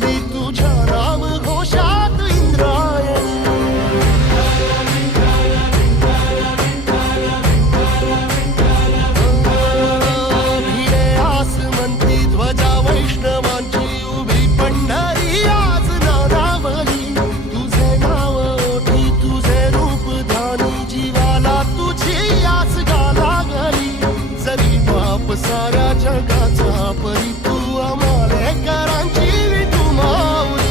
झाली तुझ्या नाम घोषात इंद्रायणी. भिडे आसमंती ध्वजा वैष्णवांची उभी पंढरी आज नादावली. तुझे नाव ओठी तुझे रूप ध्यानी जीवाला तुझी आस गा लागली. जरी बाप साऱ्या जगाचा परी तू आमालेकरांची विठू माऊली.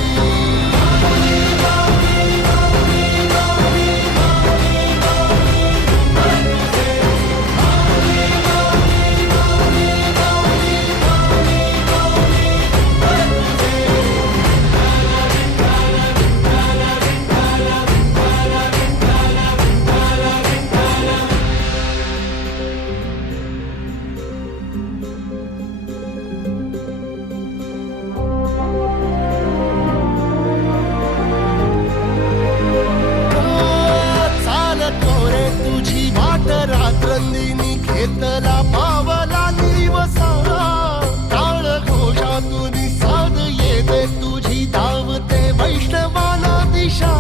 तुझी वाट रात्रंदिनी घेतला पावला निवसा. टाळ घोषातून साध येते तुझी धावते वैष्णवाला दिशा.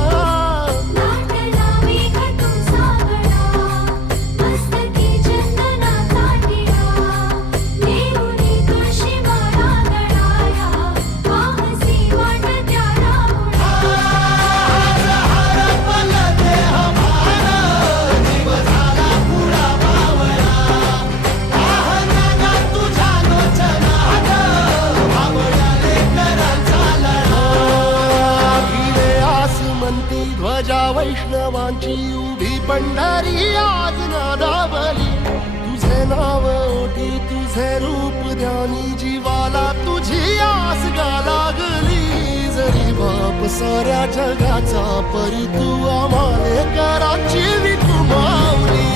ध्वजा वैष्णवांची उभी पंढरी आज नादावली. तुझे नाव ओठी तुझे रूप ध्यानी जीवाला तुझी आस गा लागली. जरी बाप साऱ्या जगाचा परी तू आमालेकरांची विठू माऊली.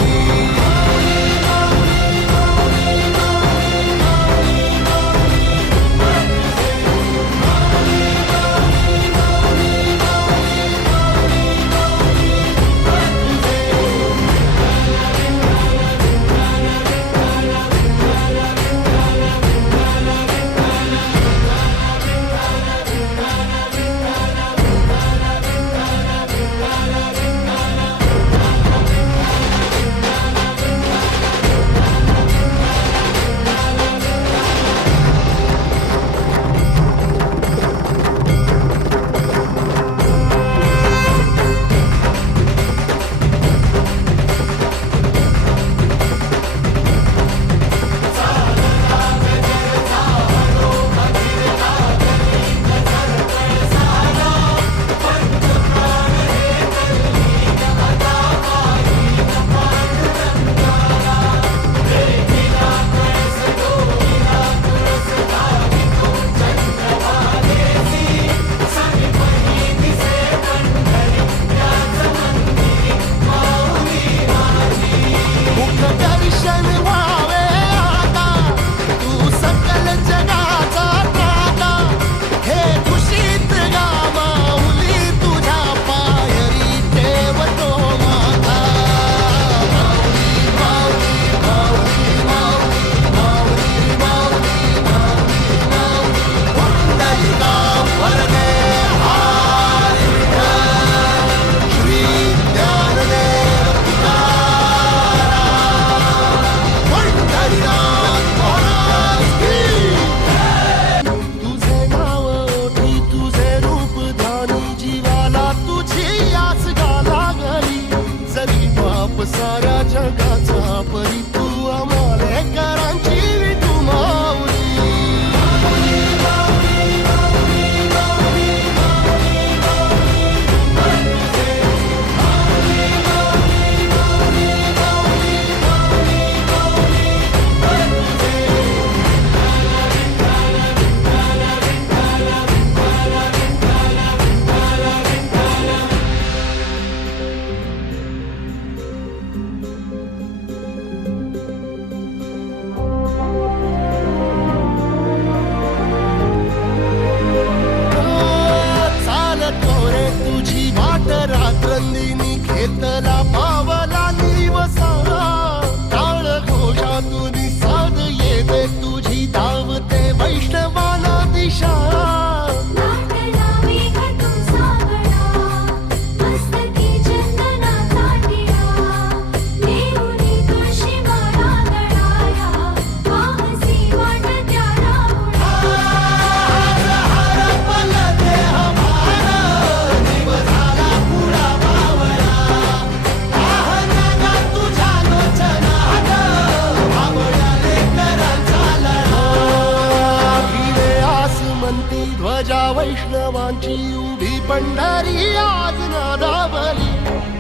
गावठी ध्वजा वैष्णवांची उभी पंढरी आज नादावली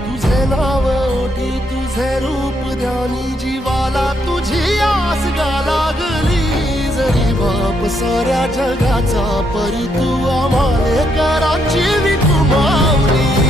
तुझे नाव ओठी तुझे रूप ध्यानी जीवाला तुझी आस गा लागली जरी बाप साऱ्या जगाचा परी तू आम्हाले कराची विठू माऊली